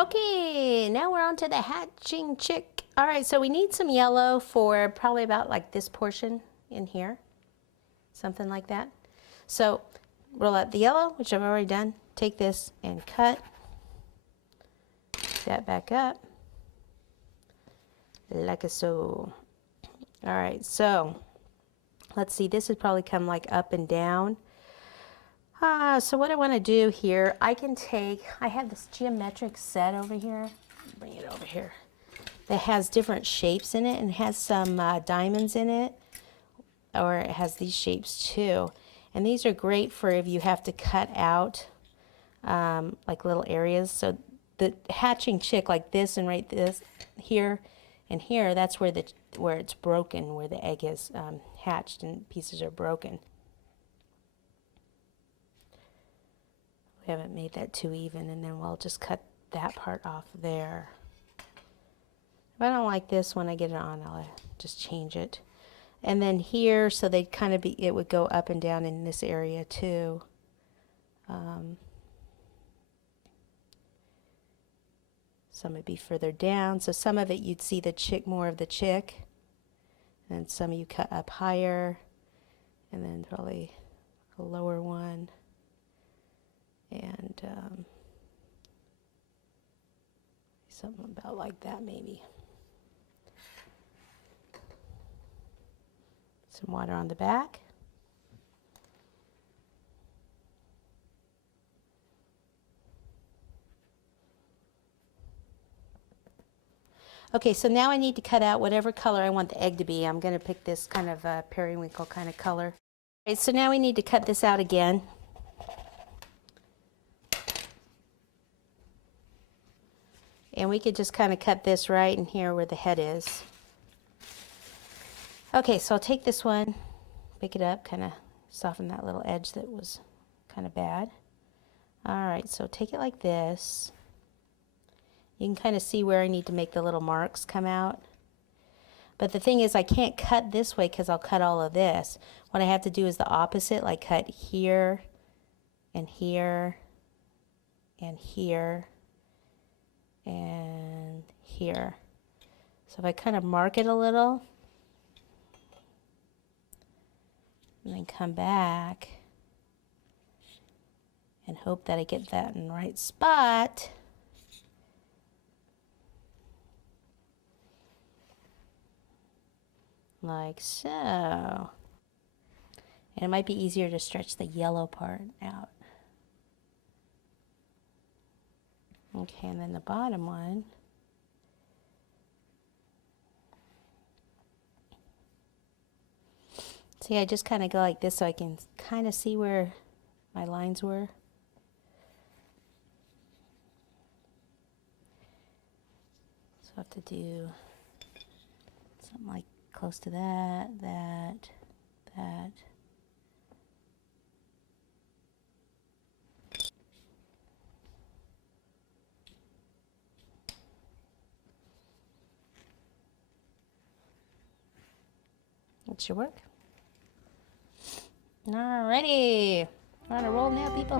Okay, now we're on to the hatching chick. All right, so we need some yellow for probably about like this portion in here, something like that. So roll out the yellow, which I've already done. Take this and cut that back up like so. All right, so let's see, this would probably come like up and down. So what I want to do here, I have this geometric set over here. Bring it over here. That has different shapes in it and has some diamonds in it, or it has these shapes too. And these are great for if you have to cut out like little areas. So the hatching chick like this and right this here and here, that's where it's broken, where the egg is hatched and pieces are broken. We haven't made that too even, and then we'll just cut that part off there. If I don't like this when I get it on, I'll just change it. And then here, so they'd kind of it would go up and down in this area too. Some would be further down, so some of it you'd see the chick, more of the chick, and some you cut up higher, and then probably a lower one, and something about like that maybe. Some water on the back. Okay, so now I need to cut out whatever color I want the egg to be. I'm going to pick this kind of periwinkle kind of color. Okay, so now we need to cut this out again. And we could just kind of cut this right in here where the head is. Okay, so I'll take this one, pick it up, kind of soften that little edge that was kind of bad. All right, so take it like this. You can kind of see where I need to make the little marks come out. But the thing is, I can't cut this way because I'll cut all of this. What I have to do is the opposite, like cut here and here and here and here. So if I kind of mark it a little and then come back and hope that I get that in the right spot. Like so. And it might be easier to stretch the yellow part out. Okay, and then the bottom one. See, I just kind of go like this so I can kind of see where my lines were. So I have to do something like close to that. That should work. Alrighty, we're on a roll now, people.